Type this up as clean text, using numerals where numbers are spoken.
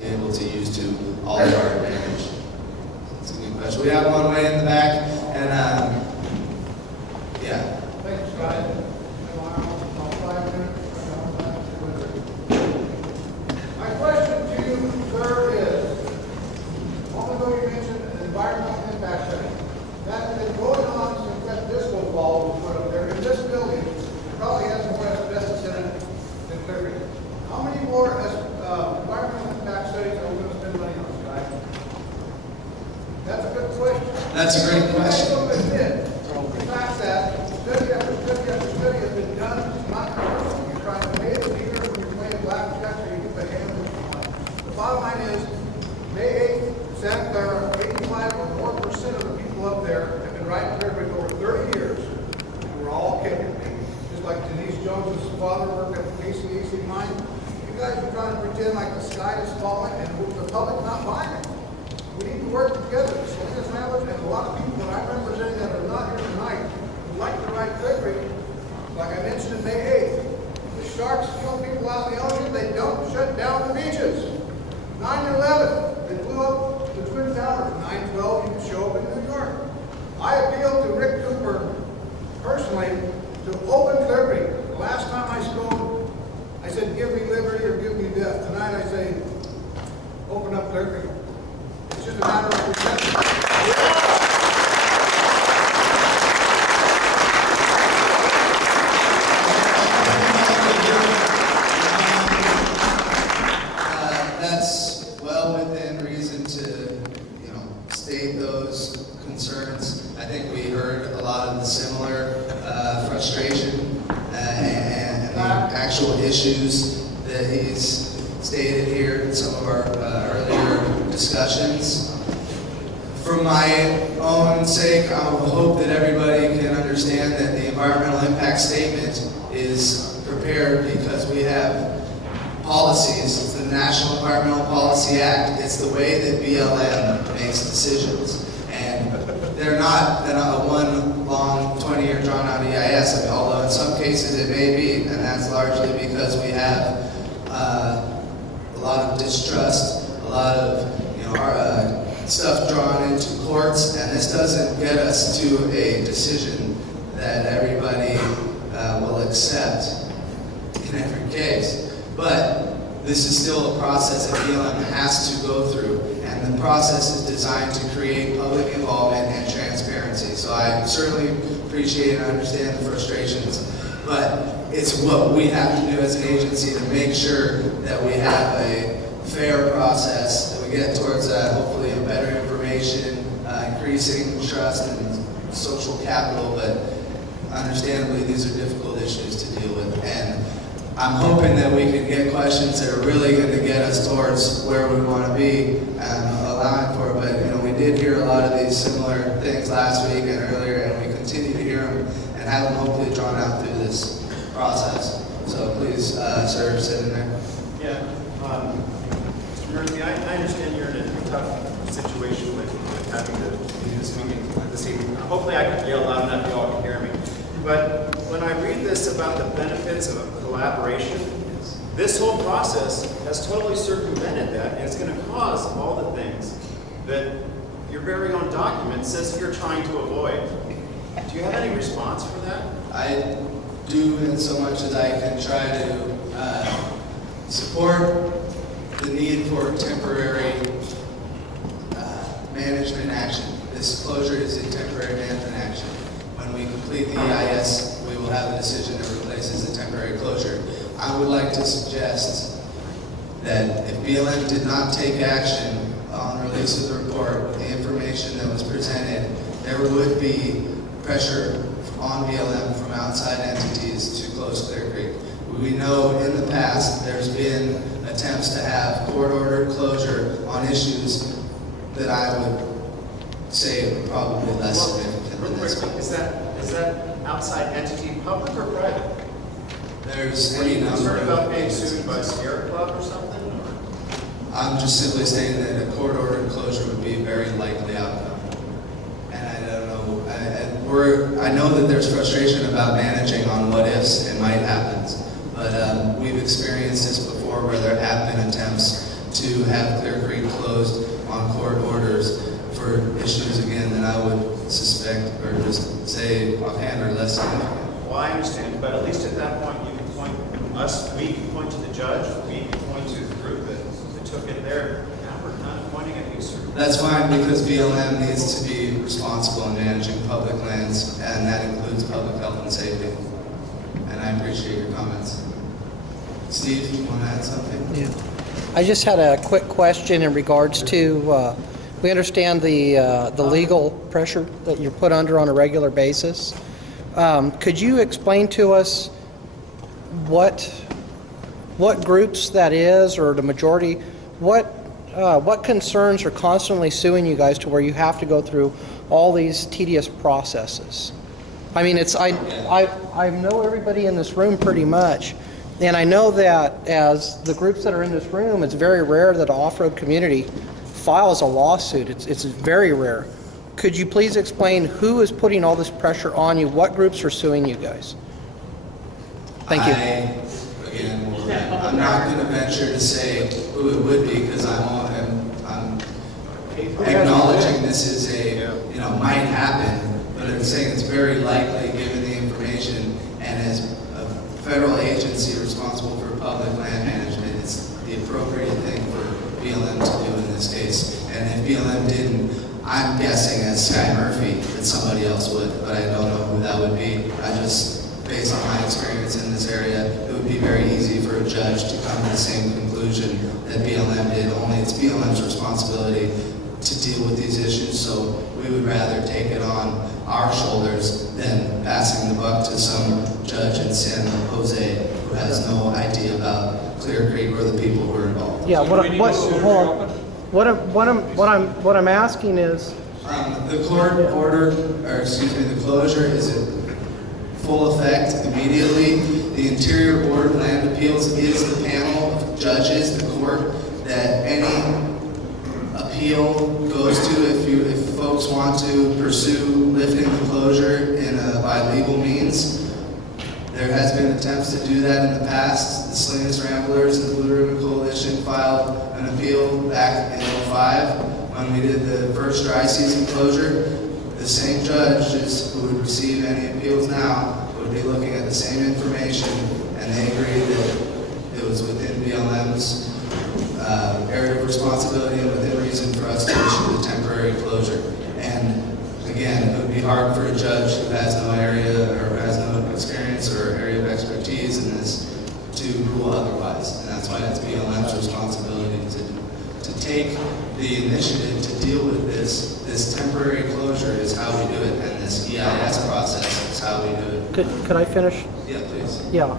be able to use to all of our advantage? That's a good question. We have one way in the back, and yeah. Thanks, Scott. My question to you, sir, is, a moment ago you mentioned an environmental impact study. That has been going on since that disco ball was put up there. In this building, it probably has more asbestos in it than Cleary. How many more environmental impact studies are we going to spend money on, Scott? That's a good question. That's a great question. I will admit the fact that study after study after study has been done, not commercial. You're trying to pay the dealer when you're playing blackjack so you get the hand of the money. The bottom line is, May 8th, Santa Clara, 85 or more % of the people up there have been riding Clearbridge over 30 years, and we're all kicking. Just like Denise Jones's father worked at the KCAC mine. You guys are trying to pretend like the sky is falling and the public's not buying it. We need to work together. Salinas Valley and a lot of people that I'm representing that are not here tonight would like to ride Clearbridge. Like I mentioned in May 8th, the sharks kill people out in the ocean. They don't shut down the beaches. 9/11, they blew up the Twin Towers. 9/12, you can show up in New York. I appealed to Rick Cooper personally to open Clearbridge. The last time I spoke, I said, give me liberty or give me death. Tonight I say, open up Clearbridge. It's just a matter of perception. That's well within reason to, state those concerns. I think we heard a lot of the similar frustration and the actual issues that he's stated here in some of our earlier discussions. For my own sake, I will hope that everybody can understand that the environmental impact statement is prepared because we have policies. It's the National Environmental Policy Act. It's the way that BLM makes decisions. And they're not a one long 20-year drawn-out EIS, although in some cases it may be, and that's largely because we have a lot of distrust, a lot of our stuff drawn into courts, and this doesn't get us to a decision that everybody will accept in every case. But this is still a process that BLM has to go through, and the process is designed to create public involvement and transparency. So I certainly appreciate and understand the frustrations, but it's what we have to do as an agency to make sure that we have a fair process, that we get towards hopefully a better information, increasing trust and social capital, but understandably these are difficult issues to deal with. And I'm hoping that we can get questions that are really going to get us towards where we want to be and allowing for it. But we did hear a lot of these similar things last week and earlier, and we continue to hear them and have them hopefully drawn out through this process. So please, sir, sit in there. Yeah, Mr. Murphy, I understand you're in a tough situation with having to do this meeting this evening. Hopefully I can yell loud enough you all can hear me. But when I read this about the benefits of collaboration, this whole process has totally circumvented that, and it's going to cause all the things that your very own document says you're trying to avoid. Do you have any response for that? I do in so much as I can try to support the need for temporary management action. This closure is a temporary management action. When we complete the EIS, we will have a decision that replaces the temporary closure. I would like to suggest that if BLM did not take action on release of the report with the information that was presented, there would be pressure on BLM from outside entities to close Clear Creek. We know in the past there's been attempts to have court-ordered closure on issues that I would say are probably less significant than this. Is that outside entity public or private? There's Are any you number concerned of about being sued by Sierra Club or something? I'm just simply saying that a court-ordered closure would be a very likely outcome. And I don't know, I know that there's frustration about managing on what ifs and might happens, but we've experienced this before where there have been attempts to have Clear Creek closed on court orders for issues, again, that I would suspect or just say offhand are less significant. Well, I understand, but at least at that point, you can point us, we can point to the judge, we can point to the group that took it there. Now we're not pointing at you, sir. That's fine, because BLM needs to be responsible in managing public lands, and that includes public health and safety. And I appreciate your comments. Steve, you want to add something? Yeah. I just had a quick question in regards to, we understand the legal pressure that you're put under on a regular basis. Could you explain to us what groups that is, or the majority, what concerns are constantly suing you guys to where you have to go through all these tedious processes? I mean, I know everybody in this room pretty much, and I know that as the groups that are in this room, it's very rare that an off-road community files a lawsuit. It's very rare. Could you please explain who is putting all this pressure on you? What groups are suing you guys? Thank you. Again, I'm not going to venture to say who it would be, because I'm acknowledging this is might happen, but I'm saying it's very likely given the information, and as a federal agency responsible for public land management, it's the appropriate thing for BLM to do in this case. And if BLM didn't, I'm guessing as Sky Murphy that somebody else would, but I don't know who that would be. I just, based on my experience in this area, it would be very easy for a judge to come to the same conclusion that BLM did. Only it's BLM's responsibility to deal with these issues, so we would rather take it on our shoulders than passing the buck to some judge in San Jose who has no idea about Clear Creek or the people who are involved. Yeah. What I'm asking is, the court order, the closure is in full effect immediately. The Interior Board of Land Appeals is the panel of judges, the court, that any appeal goes to. If folks want to pursue lifting the closure by legal means, there has been attempts to do that in the past. The Salinas Ramblers and the Blue Ribbon Coalition filed an appeal back in 2005 when we did the first dry season closure. The same judges who would receive any appeals now would be looking at the same information, and they agreed that it was within BLM's area of responsibility and within reason for us to issue the temporary closure. And again, it would be hard for a judge who has no area or has no experience or area of expertise in this to rule otherwise. And that's why it's BLM's responsibility to take the initiative to deal with this. This temporary closure is how we do it, and this EIS process is how we do it. could I finish? Yeah, please. Yeah.